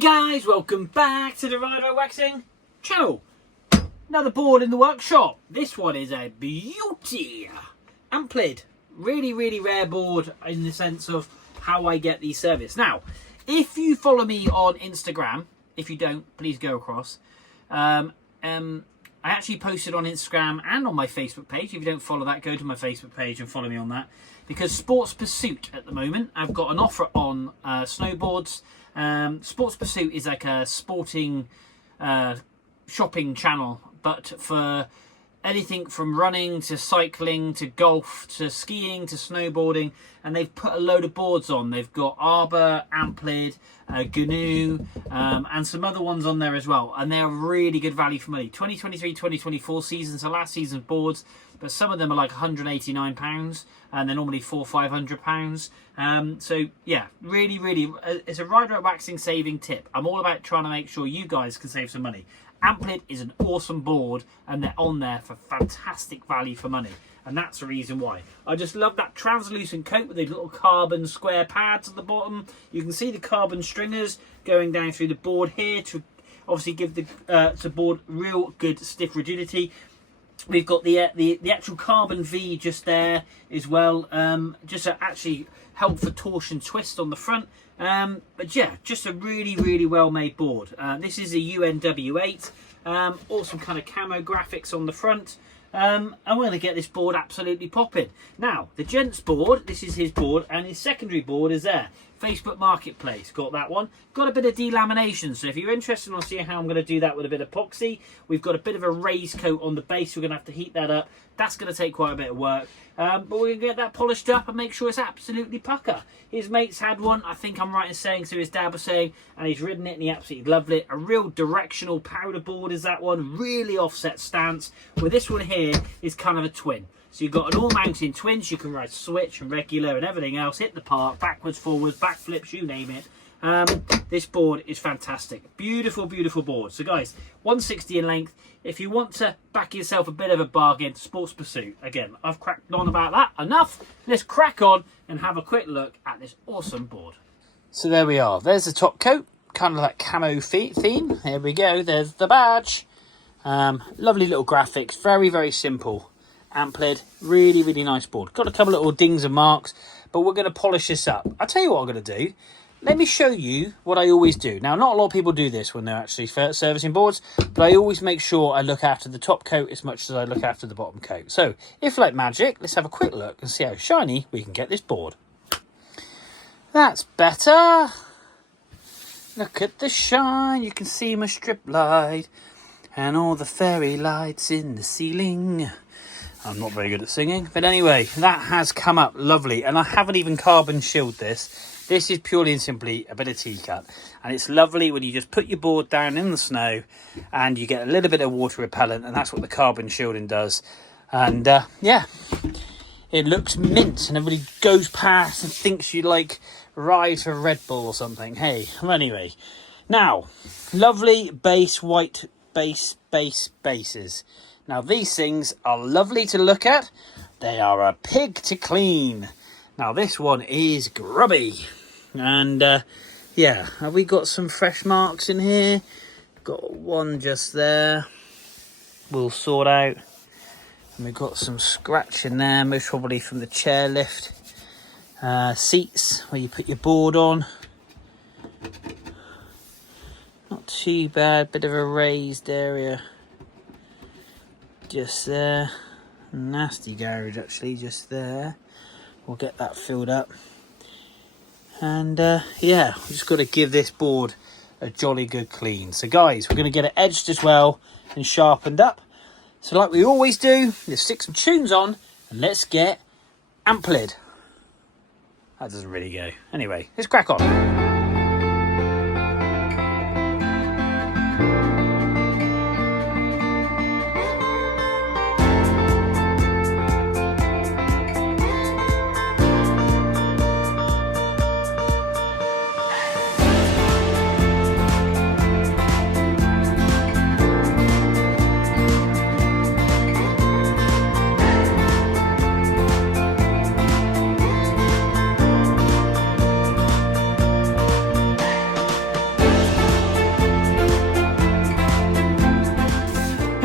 guys, welcome back to the Rider Waxing channel. Another board in the workshop. This one is a beauty. Amplid. Really rare board in the sense of how I get these service. Now, if you follow me on Instagram, if you don't, please go across. I actually posted on Instagram and on my Facebook page. If you don't follow that, go to my Facebook page and follow me on that. Because Sports Pursuit at the moment, I've got an offer on snowboards. Sports Pursuit is like a sporting shopping channel, but for anything from running to cycling to golf to skiing to snowboarding, and they've put a load of boards on. They've got Arbor, Amplid, GNU, and some other ones on there as well, and they're really good value for money. 2023-2024 season, so last season's boards, but some of them are like £189 and they're normally £400-500. So yeah, really it's a Rider Waxing saving tip. I'm all about trying to make sure you guys can save some money. Amplid is an awesome board and they're on there for fantastic value for money, and that's the reason why. I just love that translucent coat with these little carbon square pads at the bottom. You can see the carbon stringers going down through the board here to obviously give the board real good stiff rigidity. We've got the actual carbon V just there as well, just to actually help for torsion twist on the front. But yeah, just a really well made board. This is a UNW8, awesome kind of camo graphics on the front. And we're going to get this board absolutely popping. Now, the gents board, this is his board, and his secondary board is there. Facebook Marketplace, got that one. Got a bit of delamination, so if you're interested in seeing how I'm going to do that with a bit of epoxy, we've got a bit of a raised coat on the base. We're going to have to heat that up. That's going to take quite a bit of work, but we're going to get that polished up and make sure it's absolutely pucker. His mates had one, I think I'm right in saying, so his dad was saying, and he's ridden it and he absolutely loved it. A real directional powder board is that one, really offset stance. With this one here is kind of a twin. So you've got an all-mountain twin, so you can ride switch and regular and everything else, hit the park, backwards, forwards, backflips, you name it. This board is fantastic. Beautiful board. So guys, 160 in length. If you want to back yourself a bit of a bargain, Sports Pursuit. Again, I've cracked on about that enough. Let's crack on and have a quick look at this awesome board. So there we are. There's the top coat, kind of like camo theme. Here we go. There's the badge. Lovely little graphics. Very simple. Amplid, really nice board. Got a couple of little dings and marks, but we're going to polish this up. I'll tell you what I'm going to do. Let me show you what I always do. Now, not a lot of people do this when they're actually servicing boards, but I always make sure I look after the top coat as much as I look after the bottom coat. So, if like magic, let's have a quick look and see how shiny we can get this board. That's better. Look at the shine. You can see my strip light and all the fairy lights in the ceiling. I'm not very good at singing, but anyway, that has come up lovely, and I haven't even carbon shielded this. This is purely and simply a bit of T-cut, and it's lovely when you just put your board down in the snow and you get a little bit of water repellent, and that's what the carbon shielding does. And yeah, it looks mint, and everybody goes past and thinks you like ride for Red Bull or something. Hey, well, anyway, now lovely base white bases. Now these things are lovely to look at. They are a pig to clean. Now this one is grubby. And yeah, have we got some fresh marks in here? Got one just there. We'll sort out. And we've got some scratch in there, most probably from the chairlift seats where you put your board on. Not too bad, bit of a raised area. Just there. Nasty garage actually, just there. We'll get that filled up. And yeah, we've just got to give this board a jolly good clean. So guys, we're going to get it edged as well and sharpened up. So like we always do, let's stick some tunes on and let's get Amplid. That doesn't really go. Anyway, let's crack on.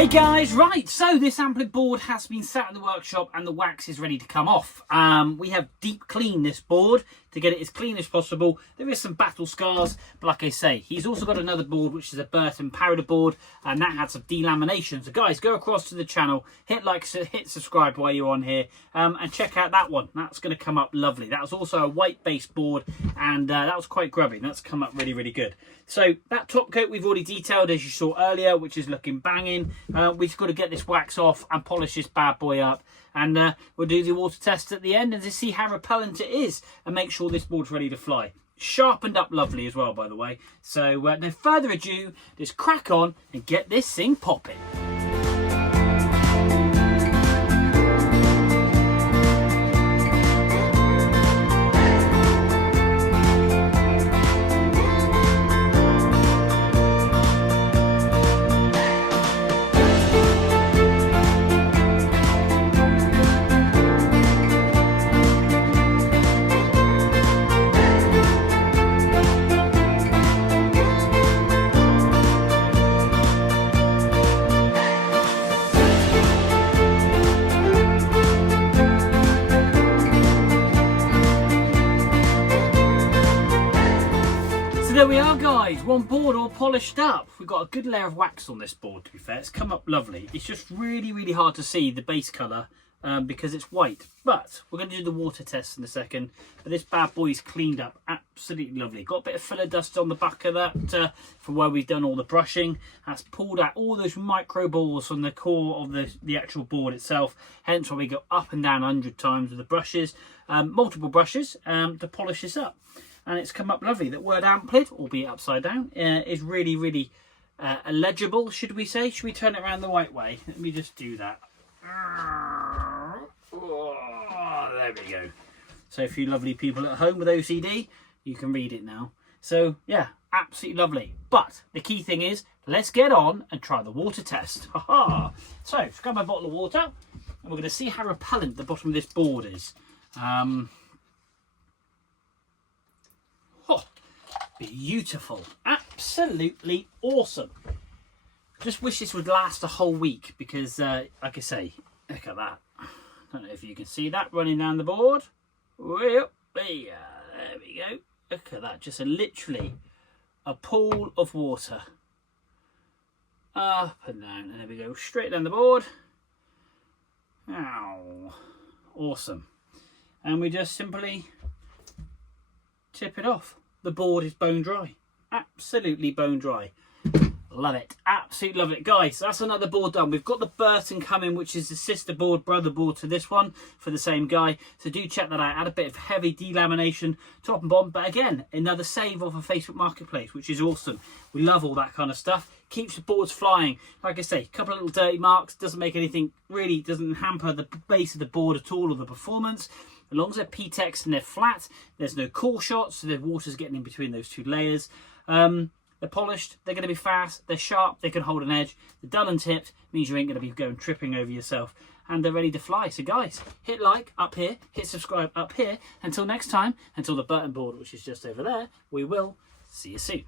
Hey guys, right, so this Amplid board has been sat in the workshop and the wax is ready to come off. We have deep cleaned this board to get it as clean as possible. There is some battle scars, but like I say, he's also got another board which is a Burton powder board, and that had some delamination. So guys, go across to the channel, hit like, hit subscribe while you're on here, and check out that one. That's going to come up lovely. That was also a white base board, and that was quite grubby. That's come up really, really good. So that top coat we've already detailed, as you saw earlier, which is looking banging. We've got to get this wax off and polish this bad boy up, and we'll do the water test at the end and to see how repellent it is and make sure this board's ready to fly. Sharpened up lovely as well, by the way. So no further ado, just crack on and get this thing popping. There we are guys, one board all polished up. We've got a good layer of wax on this board, to be fair. It's come up lovely. It's just really, really hard to see the base colour because it's white. But we're going to do the water test in a second. But this bad boy's cleaned up absolutely lovely. Got a bit of filler dust on the back of that from where we've done all the brushing. Has pulled out all those micro balls from the core of the actual board itself. Hence why we go up and down 100 times with the brushes. Multiple brushes to polish this up. And it's come up lovely. That word Amplid, albeit upside down, is really, really illegible, should we say? Should we turn it around the right way? Let me just do that. Oh, there we go. So for you lovely people at home with OCD, you can read it now. So yeah, absolutely lovely. But the key thing is, let's get on and try the water test. Ha-ha! So, let's grab my bottle of water, and we're going to see how repellent the bottom of this board is. Oh, beautiful, absolutely awesome. Just wish this would last a whole week because like I say, look at that. I don't know if you can see that running down the board. Well, there we go. Look at that, just literally a pool of water up and down, and there we go, straight down the board. Ow, awesome. And we just simply tip it off. The board is bone dry, absolutely bone dry. Love it, absolutely love it. Guys, that's another board done. We've got the Burton coming, which is the sister board, brother board to this one for the same guy, so do check that out. Add a bit of heavy delamination top and bottom, but again, another save off of Facebook Marketplace, which is awesome. We love all that kind of stuff. Keeps the boards flying. Like I say, a couple of little dirty marks, doesn't make anything, really doesn't hamper the base of the board at all or the performance. As long as they're P-Tex and they're flat, there's no core shots, so the water's getting in between those two layers. They're polished, they're going to be fast, they're sharp, they can hold an edge. They're dull and tipped, means you ain't going to be going tripping over yourself. And they're ready to fly. So guys, hit like up here, hit subscribe up here. Until next time, until the Burton board, which is just over there, we will see you soon.